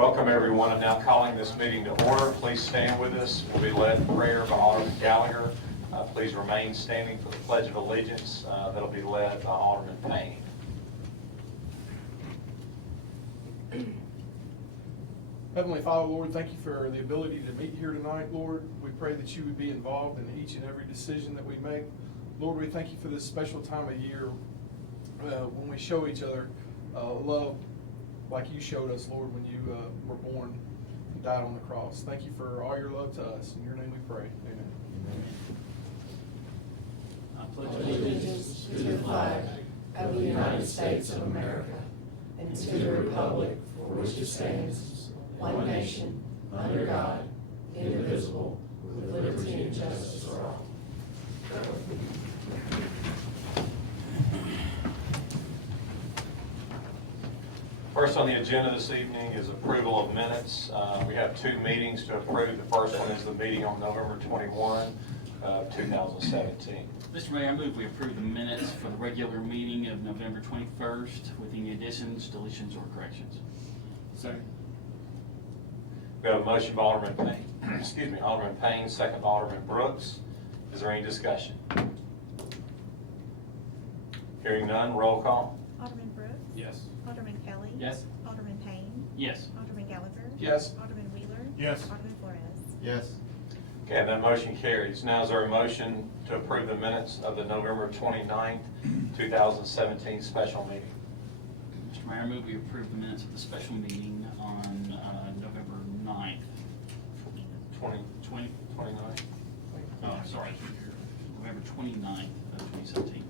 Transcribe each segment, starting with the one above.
Welcome, everyone. I'm now calling this meeting to order. Please stand with us. We'll be led in prayer by Alderman Gallagher. Please remain standing for the Pledge of Allegiance that'll be led by Alderman Payne. Heavenly Father, Lord, thank you for the ability to meet here tonight, Lord. We pray that you would be involved in each and every decision that we make. Lord, we thank you for this special time of year when we show each other love like you showed us, Lord, when you were born and died on the cross. Thank you for all your love to us. In your name we pray. Amen. I pledge allegiance to the flag of the United States of America and to the republic for which it stands, one nation, under God, indivisible, with liberty and justice for all. First on the agenda this evening is approval of minutes. We have two meetings to approve. The first one is the meeting on November 21, 2017. Mr. Mayor, I move we approve the minutes for the regular meeting of November 21st with any additions, deletions, or corrections. Second. We have a motion by Alderman Payne, Alderman Payne, second by Alderman Brooks. Is there any discussion? Hearing none, roll call. Alderman Brooks? Yes. Alderman Kelly? Yes. Alderman Payne? Yes. Alderman Gallagher? Yes. Alderman Wheeler? Yes. Alderman Flores? Yes. Okay, that motion carries. Now is there a motion to approve the minutes of the November 29th, 2017 special meeting? Mr. Mayor, I move we approve the minutes of the special meeting on November 9th. 29? Oh, sorry. November 29th of 2017.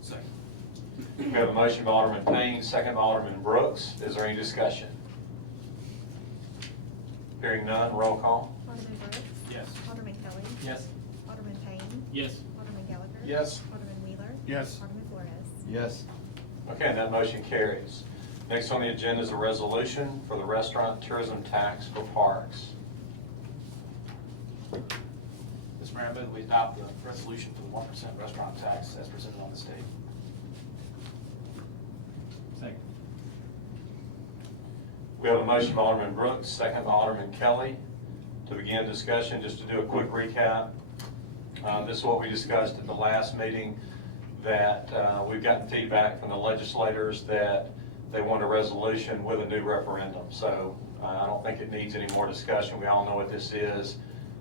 Second. We have a motion by Alderman Payne, second by Alderman Brooks. Is there any discussion? Hearing none, roll call. Alderman Brooks? Yes. Alderman Kelly? Yes. Alderman Payne? Yes. Alderman Gallagher? Yes. Alderman Wheeler? Yes. Alderman Flores? Yes. Okay, that motion carries. Next on the agenda is a resolution for the restaurant tourism tax for parks. Mr. Mayor, I move we adopt the resolution for the 1% restaurant tax as presented on the state. Second. We have a motion by Alderman Brooks, second by Alderman Kelly. To begin discussion, just to do a quick recap, this is what we discussed at the last meeting, that we've gotten feedback from the legislators that they want a resolution with a new referendum. So I don't think it needs any more discussion. We all know what this is.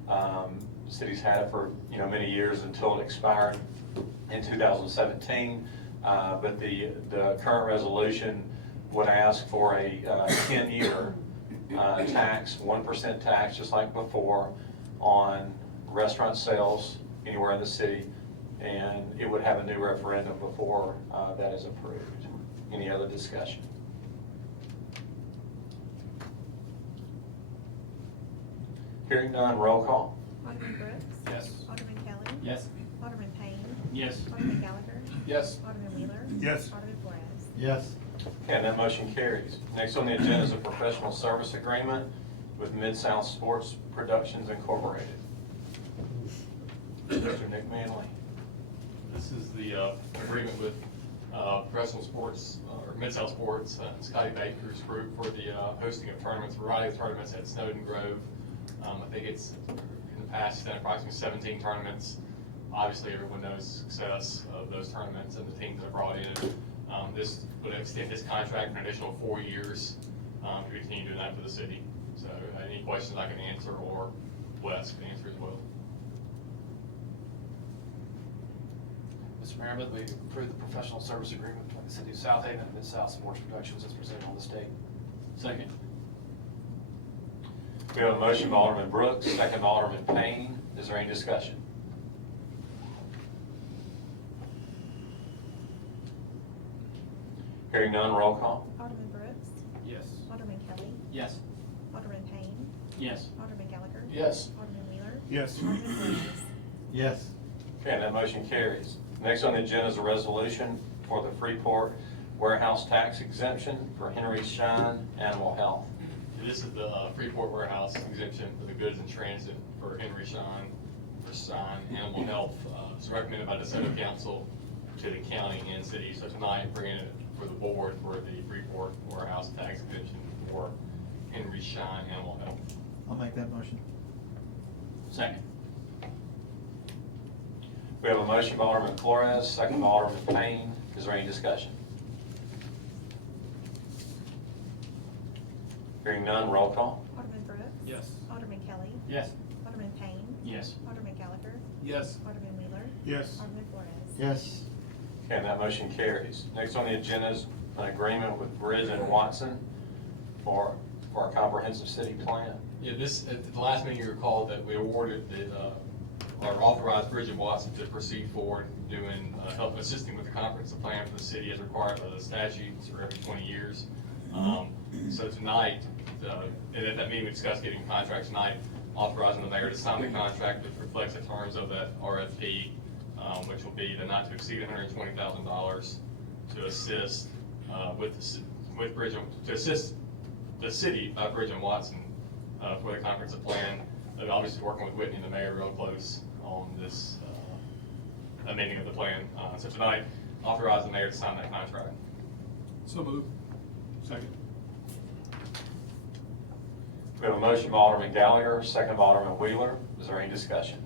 The city's had it for many years until it expired in 2017. But the current resolution would ask for a 10-year tax, 1% tax, just like before, on restaurant sales anywhere in the city, and it would have a new referendum before that is approved. Any other discussion? Hearing none, roll call. Alderman Brooks? Yes. Alderman Kelly? Yes. Alderman Payne? Yes. Alderman Gallagher? Yes. Alderman Wheeler? Yes. Alderman Flores? Yes. Okay, that motion carries. Next on the agenda is a professional service agreement with Mid-South Sports Productions Incorporated. Mr. Nick Manley. This is the agreement with professional sports, or Mid-South Sports, and Scotty Baker's group for the hosting of tournaments, a variety of tournaments at Snowden Grove. I think it's, in the past, done approximately 17 tournaments. Obviously, everyone knows the success of those tournaments and the teams that are brought in. This would extend this contract for an additional 4 years to continue doing that for the city. So any questions I can answer, or Wes can answer as well. Mr. Mayor, I move we approve the professional service agreement between the City of Southaven and Mid-South Sports Productions as presented on the state. Second. We have a motion by Alderman Brooks, second by Alderman Payne. Is there any discussion? Hearing none, roll call. Alderman Brooks? Yes. Alderman Kelly? Yes. Alderman Payne? Yes. Alderman Gallagher? Yes. Alderman Wheeler? Yes. Alderman Flores? Yes. Okay, that motion carries. Next on the agenda is a resolution for the Freeport warehouse tax exemption for Henry Schein Animal Health. This is the Freeport warehouse exemption for the goods in transit for Henry Schein, for Schein Animal Health. It's recommended by the City Council to the county and city. So tonight, bringing it for the board for the Freeport warehouse tax exemption for Henry Shine Animal Health. I'll make that motion. Second. We have a motion by Alderman Flores, second by Alderman Payne. Is there any discussion? Hearing none, roll call. Alderman Brooks. Yes. Alderman Kelly. Yes. Alderman Payne. Yes. Alderman Gallagher. Yes. Alderman Wheeler. Yes. Alderman Flores. Yes. Okay, and that motion carries. Next on the agenda is an agreement with Bridge and Watson for our comprehensive city plan. Yeah, this, at the last meeting, you recall that we awarded or authorized Bridge and Watson to proceed forward doing, help assisting with the comprehensive plan for the city as required by the statutes for every 20 years. So tonight, and at that meeting, we discussed getting contracts tonight, authorizing the mayor to sign the contract which reflects the terms of that RFP, which will be the not to exceed $120,000 to assist with Bridge, to assist the city by Bridge and Watson for the comprehensive plan. And obviously working with Whitney and the mayor real close on this amending of the plan. So tonight, authorize the mayor to sign that contract. So moved. Second. We have a motion by Alderman Gallagher, second by Alderman Wheeler. Is there any discussion?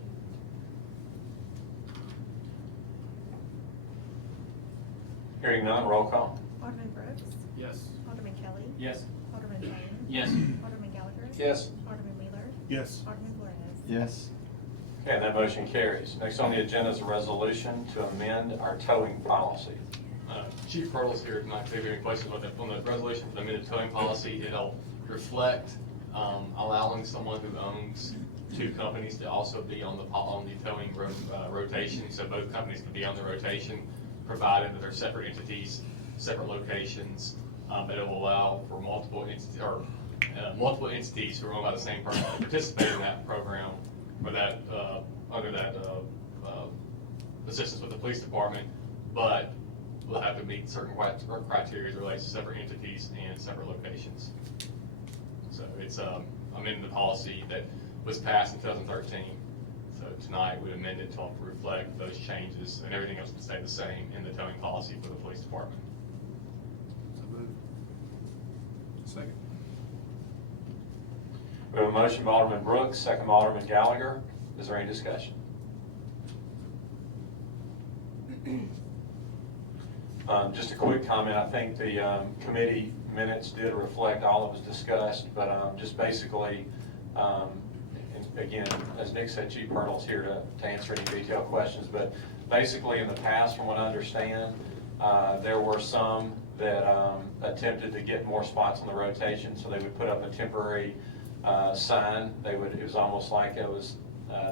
Hearing none, roll call. Alderman Brooks. Yes. Alderman Kelly. Yes. Alderman Payne. Yes. Alderman Gallagher. Yes. Alderman Wheeler. Yes. Alderman Flores. Yes. Okay, and that motion carries. Next on the agenda is a resolution to amend our towing policy. Chief Pearl's here tonight, if you have any questions about that. On the resolution for the amended towing policy, it'll reflect allowing someone who owns two companies to also be on the towing rotation. So both companies can be on the rotation, provided that they're separate entities, separate locations. But it will allow for multiple entities who are owned by the same person to participate in that program, or that under that assistance with the police department, but will have to meet certain criteria related to separate entities and separate locations. So it's amending the policy that was passed in 2013. So tonight we amend it to reflect those changes, and everything else will stay the same in the towing policy for the police department. So moved. Second. We have a motion by Alderman Brooks, second by Alderman Gallagher. Is there any discussion? Just a quick comment. I think the committee minutes did reflect all that was discussed, but just basically, and again, as Nick said, Chief Pearl's here to answer any detailed questions, but basically in the past, from what I understand, there were some that attempted to get more spots on the rotation, so they would put up a temporary sign. It was almost like it was,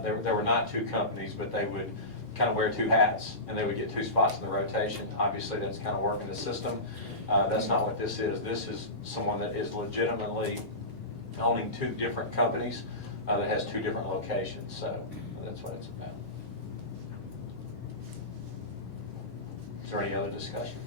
there were not two companies, but they would kind of wear two hats, and they would get two spots in the rotation. Obviously, that's kind of working the system. That's not what this is. This is someone that is legitimately owning two different companies that has two different locations, so that's what it's about. Is there any other discussion?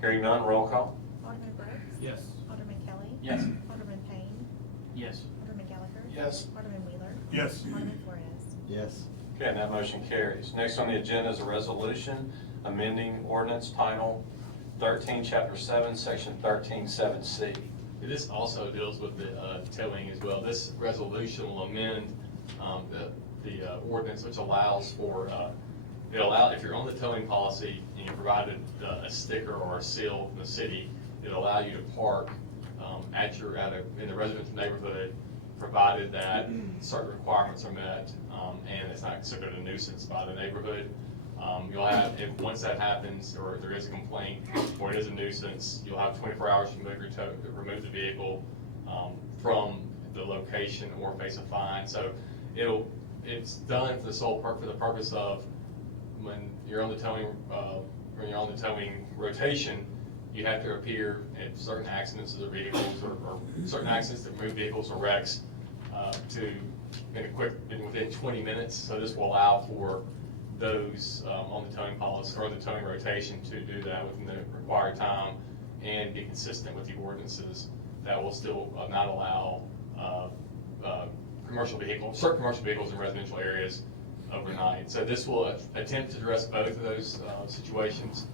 Hearing none, roll call. Alderman Brooks. Yes. Alderman Kelly. Yes. Alderman Payne. Yes. Alderman Gallagher. Yes. Alderman Wheeler. Yes. Alderman Flores. Yes. Okay, and that motion carries. Next on the agenda is a resolution amending ordinance title 13, chapter 7, section 13.7C. This also deals with the towing as well. This resolution will amend the ordinance, which allows for, if you're on the towing policy and you provided a sticker or a seal from the city, it'll allow you to park in the residential neighborhood, provided that certain requirements are met, and it's not considered a nuisance by the neighborhood. You'll have, once that happens, or there is a complaint, or it is a nuisance, you'll have 24 hours to remove the vehicle from the location or face a fine. So it's done for the purpose of when you're on the towing rotation, you have to appear at certain accidents of the vehicles or certain accidents that move vehicles or wrecks within 20 minutes. So this will allow for those on the towing policy or the towing rotation to do that within the required time and be consistent with the ordinances that will still not allow certain commercial vehicles in residential areas overnight. So this will attempt to address both of those situations.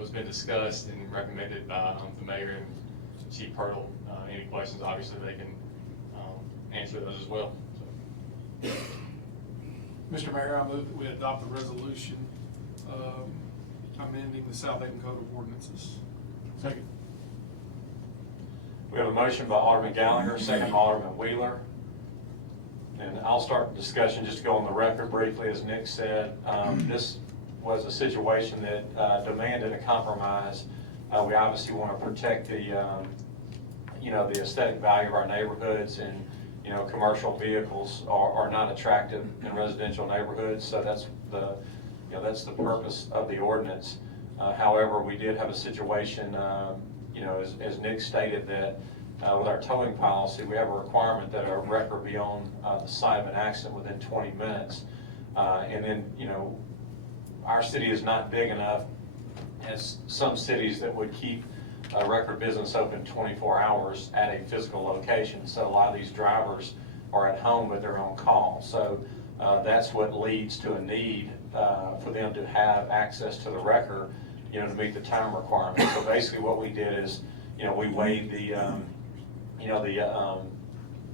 It's been discussed and recommended by the mayor and Chief Hurdle. Any questions, obviously, they can answer those as well. So. Mr. Mayor, I move that we adopt the resolution amending the Southaven Code of Ordinances. Second. We have a motion by Alderman Gallagher, second by Alderman Wheeler. And I'll start the discussion just to go on the record briefly. As Nick said, this was a situation that demanded a compromise. We obviously want to protect the, the aesthetic value of our neighborhoods, and, commercial vehicles are not attractive in residential neighborhoods. So that's the purpose of the ordinance. However, we did have a situation, as Nick stated, that with our towing policy, we have a requirement that a wrecker be on the site of an accident within 20 minutes. And then, our city is not big enough as some cities that would keep a record business open 24 hours at a physical location. So a lot of these drivers are at home with their own call. So that's what leads to a need for them to have access to the wrecker, to meet the time requirement. So basically what we did is, we weighed the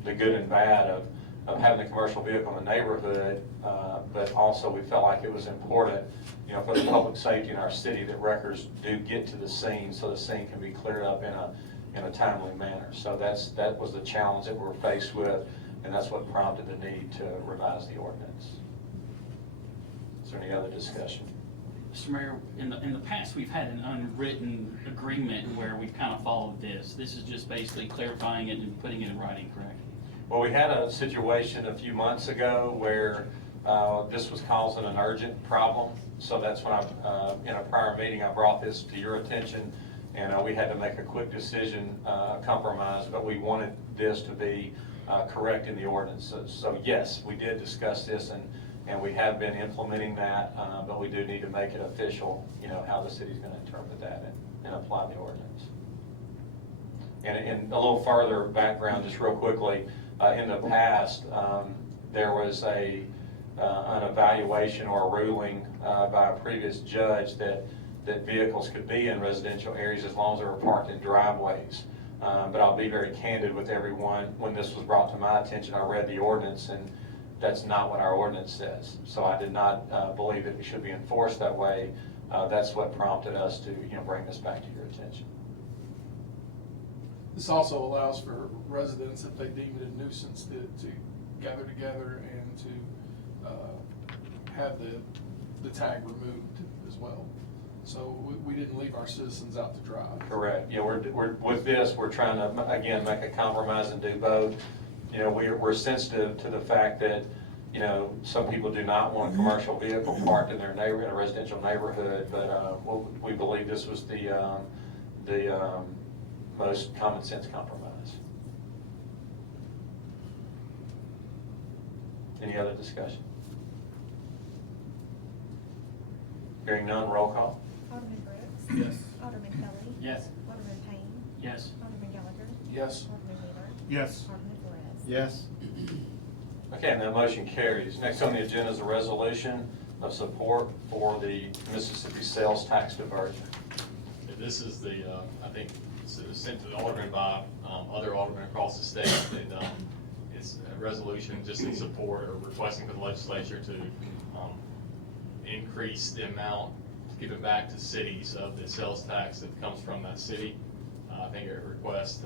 good and bad of having a commercial vehicle in the neighborhood, but also we felt like it was important, for the public safety in our city that wreckers do get to the scene so the scene can be cleared up in a timely manner. So that was the challenge that we're faced with, and that's what prompted the need to revise the ordinance. Is there any other discussion? Mr. Mayor, in the past, we've had an unwritten agreement where we've kind of followed this. This is just basically clarifying it and putting it in writing, correct? Well, we had a situation a few months ago where this was causing an urgent problem. So that's when in a prior meeting, I brought this to your attention, and we had to make a quick decision, compromise, but we wanted this to be correct in the ordinance. So yes, we did discuss this, and we have been implementing that, but we do need to make it official, how the city's going to interpret that and apply the ordinance. And a little further background, just real quickly, in the past, there was an evaluation or a ruling by a previous judge that vehicles could be in residential areas as long as they were parked in driveways. But I'll be very candid with everyone. When this was brought to my attention, I read the ordinance, and that's not what our ordinance says. So I did not believe that it should be enforced that way. That's what prompted us to bring this back to your attention. This also allows for residents, if they deem it a nuisance, to gather together and to have the tag removed as well. So we didn't leave our citizens out to dry. Correct. We're with this, we're trying to, again, make a compromise and do both. We're sensitive to the fact that, some people do not want a commercial vehicle parked in their in a residential neighborhood, but we believe this was the most common sense compromise. Any other discussion? Hearing none, roll call. Alderman Brooks. Yes. Alderman Kelly. Yes. Alderman Payne. Yes. Alderman Gallagher. Yes. Alderman Wheeler. Yes. Alderman Flores. Yes. Okay, and that motion carries. Next on the agenda is a resolution of support for the Mississippi sales tax diversion. This is the, I think, it was sent to the alderman by other aldermen across the state, and it's a resolution just in support or requesting for the legislature to increase the amount, give it back to cities of the sales tax that comes from that city. I think it requests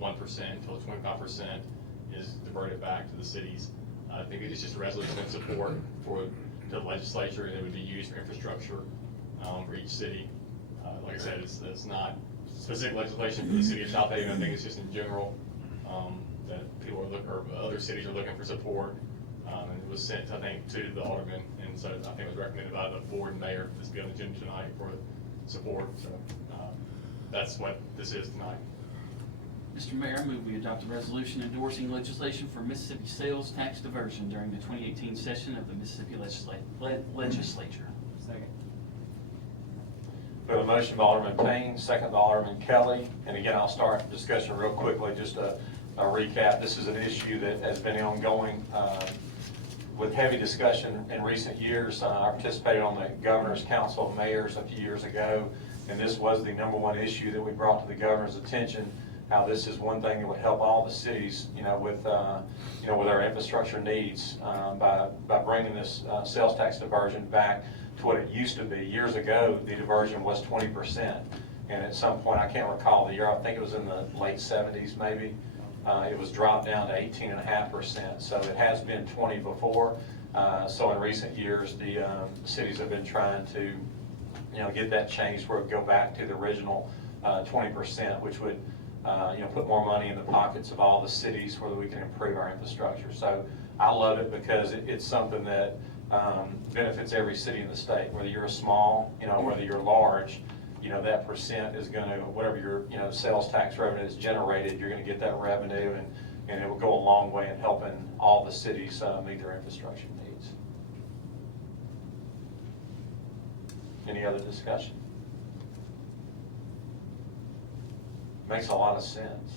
1% until 25% is diverted back to the cities. I think it's just a resolution of support for the legislature, and it would be used for infrastructure for each city. Like I said, it's not specific legislation for the city of Southaven. I think it's just in general that people are looking, or other cities are looking for support. And it was sent, I think, to the aldermen, and so I think it was recommended by the board and mayor for this to be on the agenda tonight for support. So that's what this is tonight. Mr. Mayor, I move we adopt a resolution endorsing legislation for Mississippi sales tax diversion during the 2018 session of the Mississippi Legislature. Second. We have a motion by Alderman Payne, second by Alderman Kelly. And again, I'll start the discussion real quickly, just a recap. This is an issue that has been ongoing with heavy discussion in recent years. I participated on the Governor's Council of Mayors a few years ago, and this was the #1 issue that we brought to the governor's attention, how this is one thing that would help all the cities, with our infrastructure needs, by bringing this sales tax diversion back to what it used to be. Years ago, the diversion was 20%, and at some point, I can't recall the year, I think it was in the late 70s maybe, it was dropped down to 18.5%. So it has been 20 before. So in recent years, the cities have been trying to, get that changed where it would go back to the original 20%, which would, put more money in the pockets of all the cities where we can improve our infrastructure. So I love it because it's something that benefits every city in the state, whether you're a small, whether you're large. That percent is going to, whatever your sales tax revenue is generated, you're going to get that revenue, and it will go a long way in helping all the cities meet their infrastructure needs. Any other discussion? Makes a lot of sense.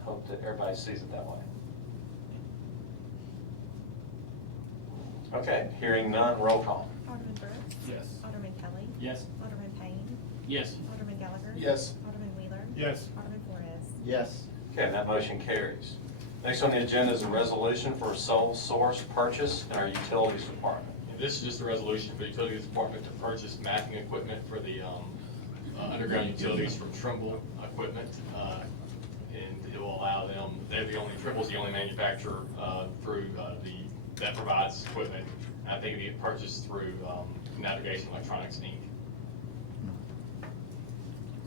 I hope that everybody sees it that way. Okay, hearing none, roll call. Alderman Brooks. Yes. Alderman Kelly. Yes. Alderman Payne. Yes. Alderman Gallagher. Yes. Alderman Wheeler. Yes. Alderman Flores. Yes. Okay, and that motion carries. Next on the agenda is a resolution for a sole source purchase in our utilities department. And this is just a resolution for the utilities department to purchase mapping equipment for the underground utilities from Trimble Equipment. And it will allow them, Trimble's the only manufacturer that provides equipment. And I think it can be purchased through Navigation Electronics, Inc.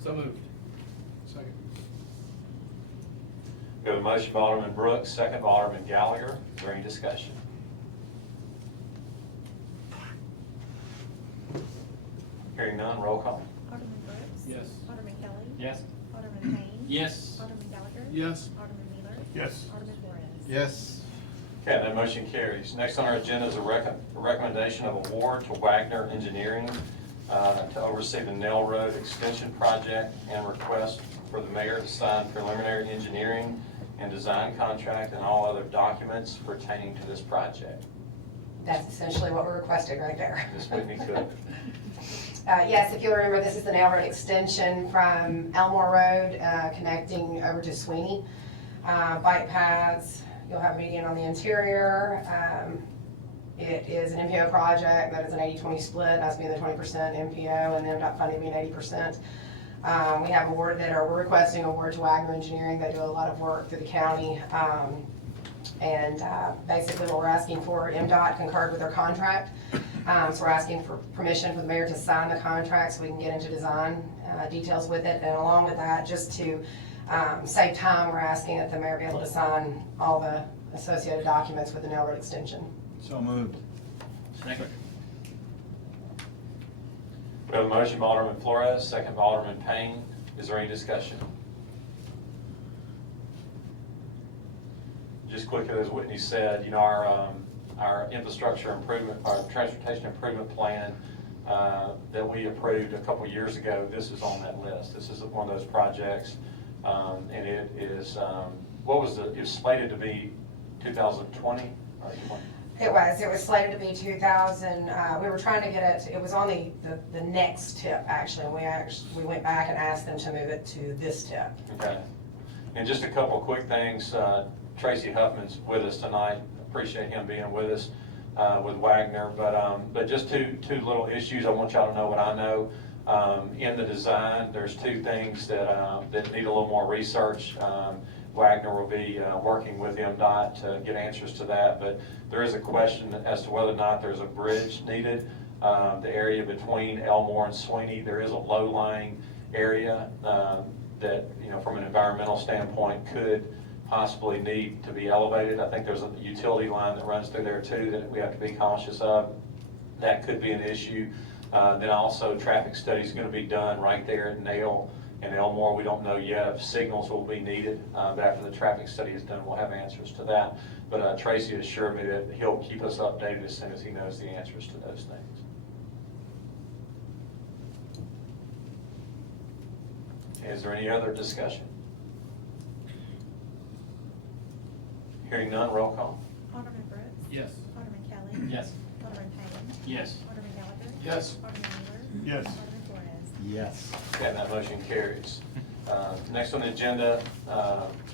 So moved. Second. We have a motion by Alderman Brooks, second by Alderman Gallagher. Is there any discussion? Hearing none, roll call. Alderman Brooks. Yes. Alderman Kelly. Yes. Alderman Payne. Yes. Alderman Gallagher. Yes. Alderman Wheeler. Yes. Alderman Flores. Yes. Okay, that motion carries. Next on our agenda is a recommendation of award to Wagner Engineering to oversee the Nell Road Extension Project and request for the mayor to sign preliminary engineering and design contract and all other documents pertaining to this project. That's essentially what we're requesting right there. Ms. Whitney could. Yes, if you'll remember, this is the Nail Road extension from Elmore Road, connecting over to Sweeney. Bike paths, you'll have a median on the interior. It is an MPO project that is an 80-20 split, that's being the 20% MPO, and then funding being 80%. We have award that we're requesting award to Wagner Engineering. They do a lot of work through the county. Basically what we're asking for, MDOT concurred with their contract. So we're asking for permission for the mayor to sign the contract so we can get into design details with it. And along with that, just to save time, we're asking that the mayor be able to sign all the associated documents with the Nail Road extension. So moved. Second. We have a motion by Alderman Flores, second by Alderman Payne. Is there any discussion? Just quickly, as Whitney said, our infrastructure improvement, our transportation improvement plan that we approved a couple years ago, this is on that list. This is one of those projects, and it is, it was slated to be 2020 or 20? It was slated to be 2000, we were trying to get it was on the next tip, actually. We went back and asked them to move it to this tip. Okay. And just a couple quick things. Tracy Huffman's with us tonight. Appreciate him being with us with Wagner. But just two little issues. I want y'all to know what I know. In the design, there's two things that need a little more research. Wagner will be working with MDOT to get answers to that. But there is a question as to whether or not there's a bridge needed. The area between Elmore and Sweeney, there is a low-lying area that, from an environmental standpoint, could possibly need to be elevated. I think there's a utility line that runs through there too that we have to be cautious of. That could be an issue. Then also traffic study is going to be done right there at Nail and Elmore. We don't know yet if signals will be needed, but after the traffic study is done, we'll have answers to that. But Tracy assured me that he'll keep us updated as soon as he knows the answers to those things. Is there any other discussion? Hearing none, roll call. Alderman Brooks. Yes. Kelly. Yes. Alderman Payne. Yes. Alderman Gallagher. Yes. Alderman Wheeler. Yes. Alderman Flores. Yes. Okay, that motion carries. Next on the agenda,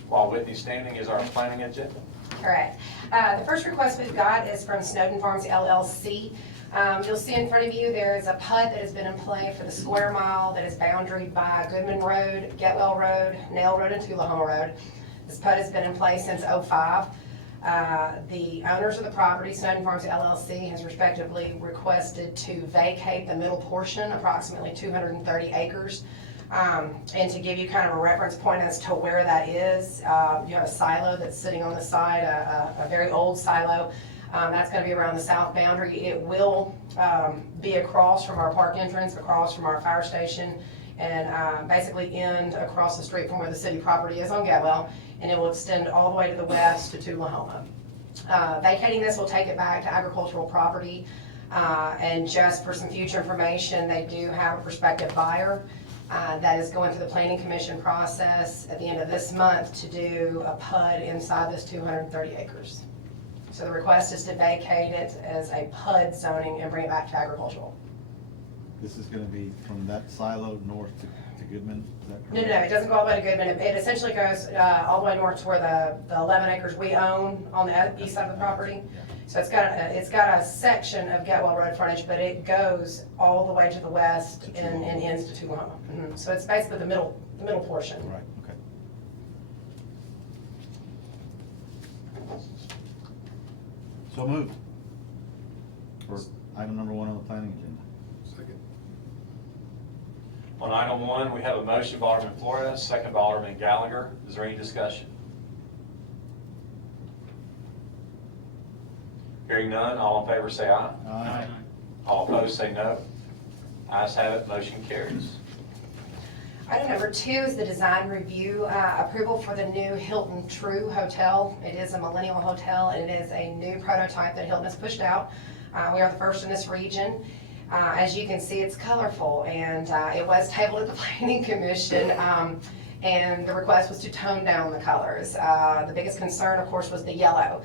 while Whitney's standing, is our planning agenda. Correct. The first request we've got is from Snowden Farms LLC. You'll see in front of you, there is a PUD that has been in play for the square mile that is boundaried by Goodman Road, Getwell Road, Nail Road, and Tullahoma Road. This PUD has been in place since '05. The owners of the property, Snowden Farms LLC, has respectively requested to vacate the middle portion, approximately 230 acres. And to give you kind of a reference point as to where that is, you have a silo that's sitting on the side, a very old silo. That's going to be around the south boundary. It will be across from our park entrance, across from our fire station, and basically end across the street from where the city property is on Getwell, and it will extend all the way to the west to Tullahoma. Vacating this will take it back to agricultural property, and just for some future information, they do have a prospective buyer that is going through the planning commission process at the end of this month to do a PUD inside this 230 acres. So the request is to vacate it as a PUD zoning and bring it back to agricultural. This is gonna be from that silo north to Goodman, is that No, correct? it doesn't go all the way to Goodman. It essentially goes all the way north to where the 11 acres we own on the east side of the property. So it's got a section of Getwell Road frontage, but it goes all the way to the west and ends to Tullahoma. So it's basically the middle portion. Right, okay. So moved. For item number 1 on the planning agenda. Second. On item 1, we have a motion by Alderman Flores, second by Alderman Gallagher. Is there any discussion? Hearing none, all in favor say aye. Aye. All opposed say no. Ayes have it, motion carries. Item number 2 is the design review approval for the new Hilton True Hotel. It is a millennial hotel, and it is a new prototype that Hilton has pushed out. We are the first in this region. As you can see, it's colorful, and it was tabled at the Planning Commission, and the request was to tone down the colors. The biggest concern, of course, was the yellow.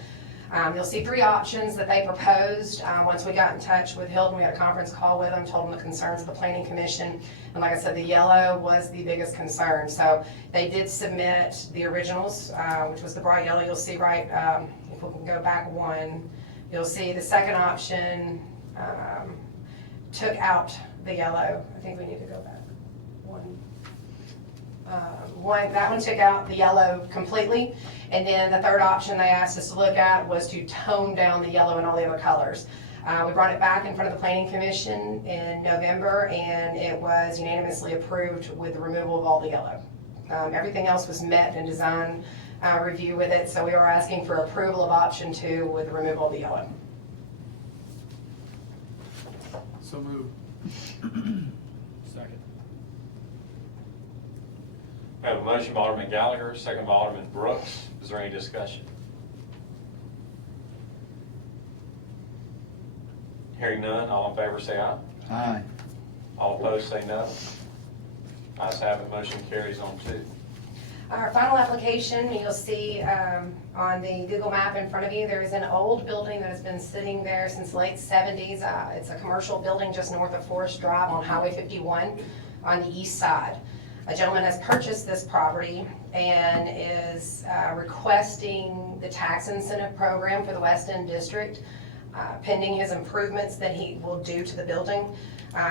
You'll see 3 options that they proposed. Once we got in touch with Hilton, we had a conference call with them, told them the concerns of the Planning Commission. And like I said, the yellow was the biggest concern. So they did submit the originals, which was the bright yellow. You'll see right, if we can go back 1, you'll see the second option took out the yellow. I think we need to go back 1. That one took out the yellow completely, and then the third option they asked us to look at was to tone down the yellow and all the other colors. We brought it back in front of the Planning Commission in November, and it was unanimously approved with the removal of all the yellow. Everything else was met in design review with it, so we were asking for approval of option 2 with the removal of the yellow. So moved. Second. We have a motion by Alderman Gallagher, second by Alderman Brooks. Is there any discussion? Hearing none, all in favor say aye. Aye. All opposed say no. Ayes have it, motion carries on 2. Our final application, you'll see on the Google map in front of you, there is an old building that has been sitting there since the late 70s. It's a commercial building just north of Forest Drive on Highway 51 on the east side. A gentleman has purchased this property and is requesting the tax incentive program for the West End District, pending his improvements that he will do to the building.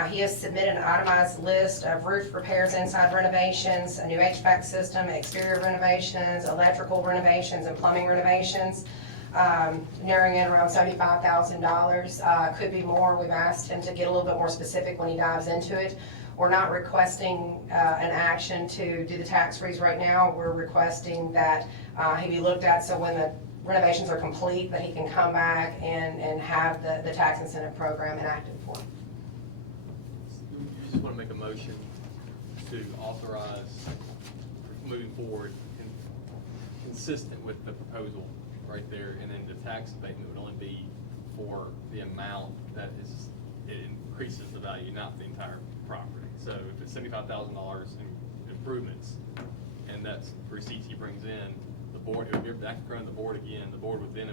He has submitted an itemized list of roof repairs, inside renovations, a new HVAC system, exterior renovations, electrical renovations, and plumbing renovations, narrowing in around $75,000. Could be more. We've asked him to get a little bit more specific when he dives into it. We're not requesting an action to do the tax freeze right now. We're requesting that he be looked at so when the renovations are complete, that he can come back and have the tax incentive program enacted for him. You just want to make a motion to authorize moving forward consistent with the proposal right there, and then the tax abatement would only be for the amount that it increases the value, not the entire property. So if it's $75,000 in improvements, and that's receipts he brings in, the the board, it would be back in front of the board again. The board would then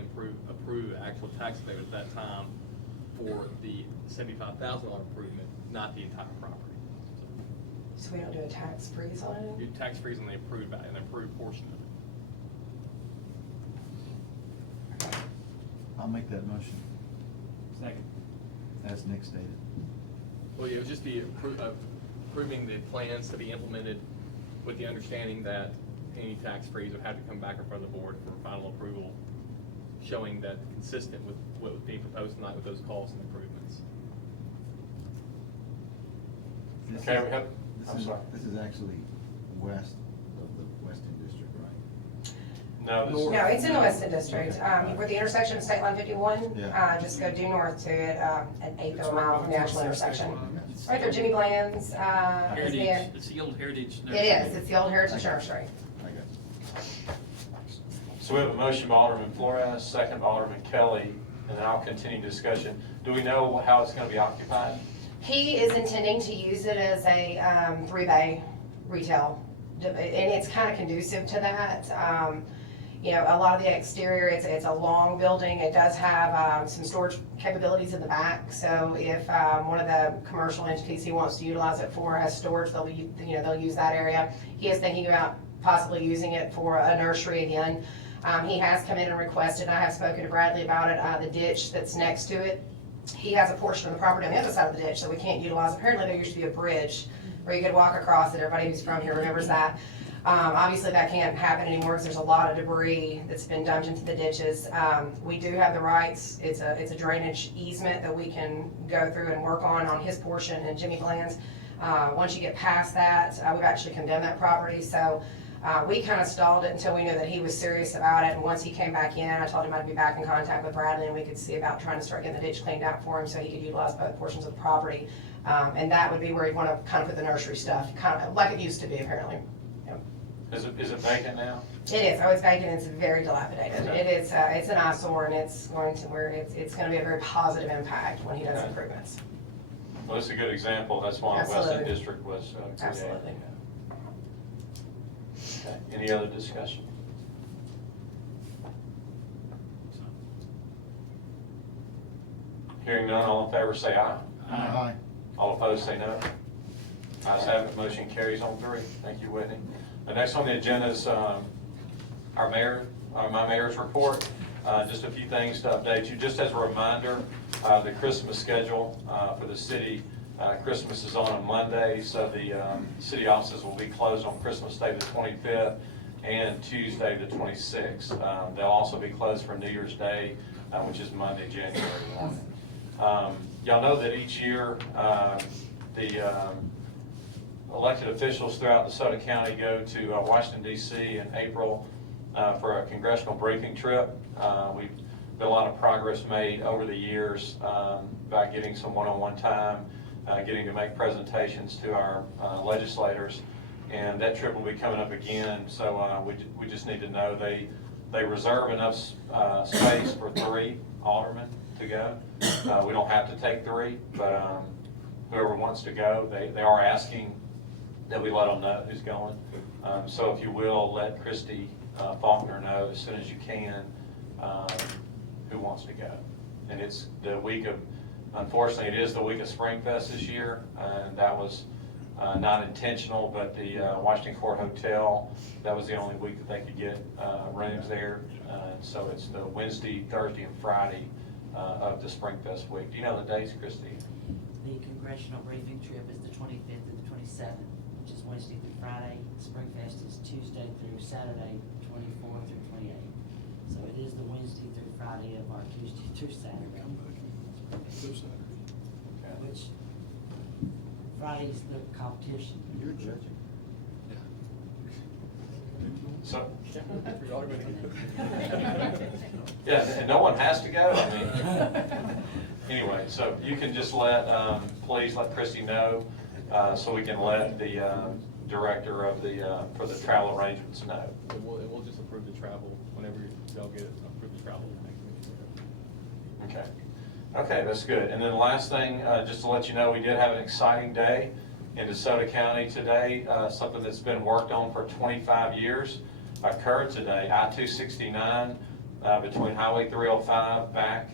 approve actual tax payment at that time for the $75,000 improvement, not the entire property. So we don't do a tax freeze on it? You tax freeze on the approved portion of it. I'll make that motion, Second. as Nick stated. Well, it would just be approving the plans to be implemented with the understanding that any tax freeze would have to come back in front of the board for final approval, showing that consistent with what was being proposed tonight with those costs and improvements. This Okay, is- we have, this I'm is- sorry. This is actually west of the Western District, right? No, this. No, it's in the Weston District. Where the intersection of State Line 51, Yeah. just go due north to it, an eighth of a mile from the actual intersection. Right there, Jimmy Bland's, is Heritage, there. it's the old Heritage. It is, it's the old Heritage Nursery. I got you. So we have a motion by Alderman Flores, second by Alderman Kelly, and then I'll continue discussion. Do we know how it's gonna be occupied? He is intending to use it as a 3-bay retail, and it's kind of conducive to that. You know, a lot of the exterior, it's a long building. It does have some storage capabilities in the back. So if one of the commercial entities he wants to utilize it for has storage, they'll use that area. He is thinking about possibly using it for a nursery again. He has come in and requested, and I have spoken to Bradley about it, the ditch that's next to it. He has a portion of the property on the other side of the ditch that we can't utilize. Apparently there used to be a bridge where you could walk across it. Everybody who's from here remembers that. Obviously that can't happen anymore because there's a lot of debris that's been dumped into the ditches. We do have the rights. It's a drainage easement that we can go through and work on his portion and Jimmy Bland's. Once you get past that, we've actually condemned that property. So we kind of stalled it until we knew that he was serious about it. And once he came back in, I told him I'd be back in contact with Bradley and we could see about trying to start getting the ditch cleaned out for him so he could utilize both portions of the property. And that would be where he'd want to kind of put the nursery stuff, kind of like it used to be apparently. Yep. Is it vacant now? It is. Oh, it's vacant. It's very dilapidated. Okay. It is. It's an eyesore, and it's going to where it's going to be a very positive impact when he does Okay. improvements. Well, it's a good example. That's why the Western Absolutely. District was created. Absolutely. Okay, any other discussion? Hearing none, all in favor say aye. Aye. All opposed say no. Ayes have it, motion carries on 3. Thank you, Whitney. The next on the agenda is my mayor's report. Just a few things to update you. Just as a reminder, the Christmas schedule for the city, Christmas is on a Monday, so the city offices will be closed on Christmas Day the 25th and Tuesday the 26th. They'll also be closed for New Year's Day, which is Monday, January 1. Y'all know that each year the elected officials throughout DeSoto County go to Washington, D.C. in April for a congressional briefing trip. We've been a lot of progress made over the years by getting some one-on-one time, getting to make presentations to our legislators, and that trip will be coming up again. So we just need to know they reserve enough space for 3 aldermen to go. We don't have to take 3, but whoever wants to go, they are asking that we let them know who's going. So if you will, let Christy Faulkner know as soon as you can who wants to go. And it's the week of, unfortunately, it is the week of Springfest this year, and that was not intentional, but the Washington Court Hotel, that was the only week that they could get rooms there. So it's the Wednesday, Thursday, and Friday of the Springfest week. Do you know the dates, Christy? The congressional briefing trip is the 25th and the 27th, which is Wednesday through Friday. Springfest is Tuesday through Saturday, 24th through 28th. So it is the Wednesday through Friday of our Tuesday through Saturday. Which, Friday's the competition. You're judging. So, yeah, and no one has to go, I mean, anyway, so you can just please let Christy know, so we can let the director of for the travel arrangements know. And we'll just approve the travel whenever they'll get approved the travel. Okay. Okay, that's good. And then the last thing, just to let you know, we did have an exciting day in DeSoto County today, something that's been worked on for 25 years. occur today. I-269 between Highway 305 back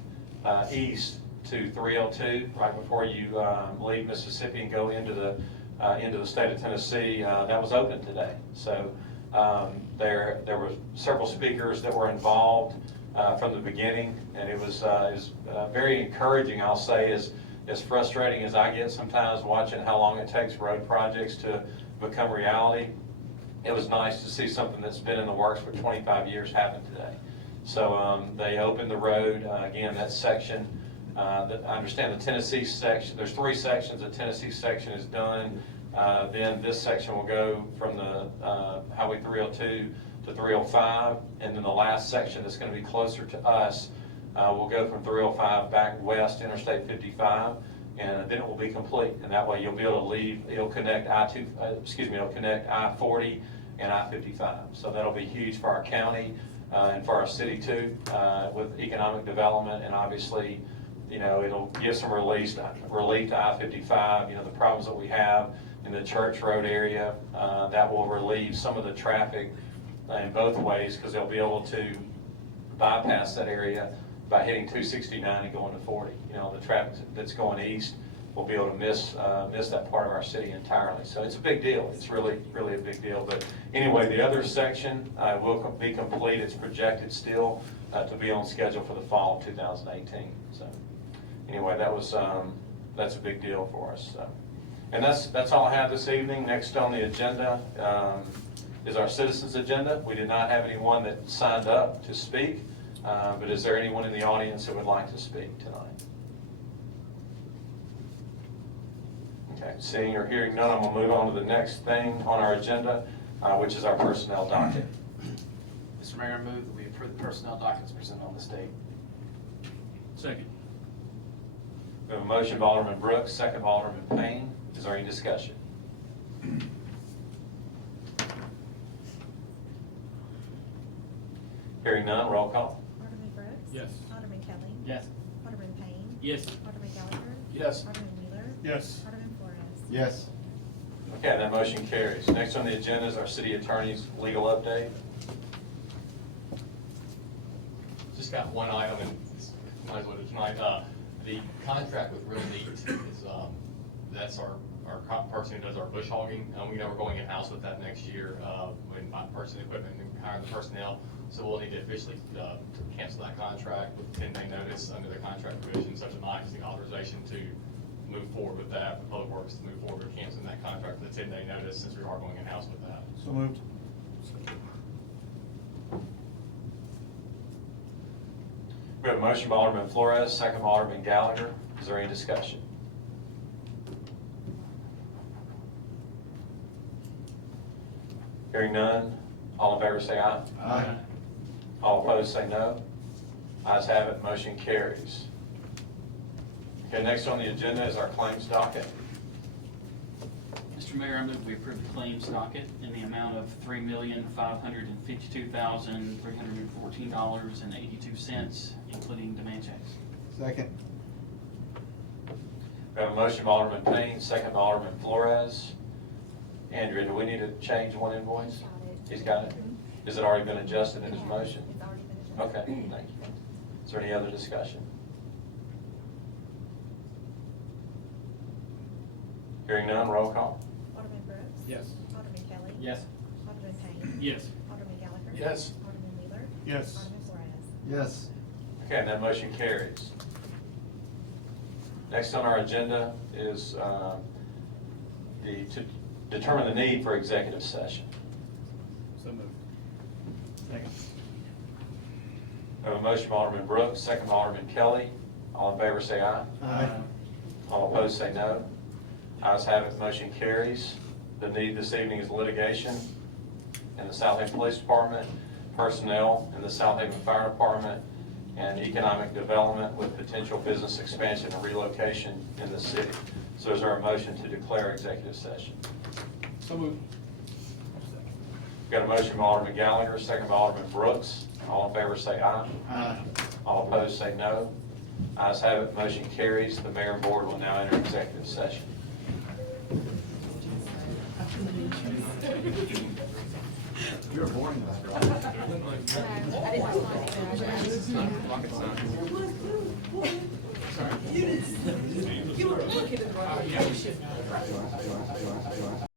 east to 302, right before you leave Mississippi and go into the state of Tennessee, that was open today. So there were several speakers that were involved from the beginning, and it was very encouraging. I'll say, as frustrating as I get sometimes watching how long it takes road projects to become reality, it was nice to see something that's been in the works for 25 years happen today. So they opened the road, again, that section, I understand the Tennessee section, there's 3 sections, the Tennessee section is done. Then this section will go from the Highway 302 to 305, and then the last section that's going to be closer to us will go from 305 back west Interstate 55, and then it will be complete. And that way you'll be able to leave. It'll connect it'll connect I-40 and I-55. So that'll be huge for our county and for our city too, with economic development, and obviously, you know, it'll give some relief to I-55. You know, the problems that we have in the Church Road area, that will relieve some of the traffic in both ways, because they'll be able to bypass that area by hitting 269 and going to 40. You know, the traffic that's going east will be able to miss that part of our city entirely. So it's a big deal. It's really, really a big deal. But anyway, the other section will be complete. It's projected still to be on schedule for the fall of 2018. So anyway, that's a big deal for us. So. And that's all I have this evening. Next on the agenda is our citizens agenda. We did not have anyone that signed up to speak, but is there anyone in the audience that would like to speak tonight? Okay, seeing or hearing none, I'm going to move on to the next thing on our agenda, which is our personnel docket. Mr. Mayor, I move that we approve the personnel documents presented on this date. Second. We have a motion by Alderman Brooks, second by Alderman Payne. Is there any discussion? Hearing none, roll call. Alderman Brooks? Yes. Alderman Kelly? Yes. Alderman Payne? Yes. Alderman Gallagher? Yes. Alderman Wheeler? Yes. Alderman Flores? Yes. Okay, that motion carries. Next on the agenda is our city attorney's legal update. Just got one item, and might as well do tonight. The contract with Real Neat is, that's our person who does our bush hogging. We know we're going in-house with that next year, when I purchase equipment and hire the personnel. So we'll need to officially cancel that contract with 10-day notice under the contract provision, such as my authorization to move forward with that, for Public Works to move forward with canceling that contract with a 10-day notice, since we are going in-house with that. So moved. We have a motion by Alderman Flores, second by Alderman Gallagher. Is there any discussion? Hearing none, all in favor say aye. Aye. All opposed say no. Ayes have it, motion carries. Okay, next on the agenda is our claims docket. Mr. Mayor, I move we approve the claims docket in the amount of $3,552,314.82, including demand checks. Second. We have a motion by Alderman Payne, second by Alderman Flores. Andrea, do we need to change one invoice? He's got it? Has it already been adjusted in his motion? It's already been adjusted. Okay, thank you. Is there any other discussion? Hearing none, roll call. Alderman Brooks? Yes. Alderman Kelly? Yes. Alderman Payne? Yes. Alderman Gallagher? Yes. Alderman Wheeler? Yes. Alderman Flores? Yes. Okay, and that motion carries. Next on our agenda is to determine the need for executive session. So moved. Second. We have a motion by Alderman Brooks, second by Alderman Kelly. All in favor say aye. Aye. All opposed say no. Ayes have it, motion carries. The need this evening is litigation in the Southaven Police Department, personnel in the Southaven Fire Department, and economic development with potential business expansion and relocation in the city. So is there a motion to declare executive session? So moved. Got a motion by Alderman Gallagher, second by Alderman Brooks. All in favor say aye. Aye. All opposed say no. Ayes have it, motion carries. The mayor and board will now enter executive session. You're boring us, I didn't You were looking at the right location.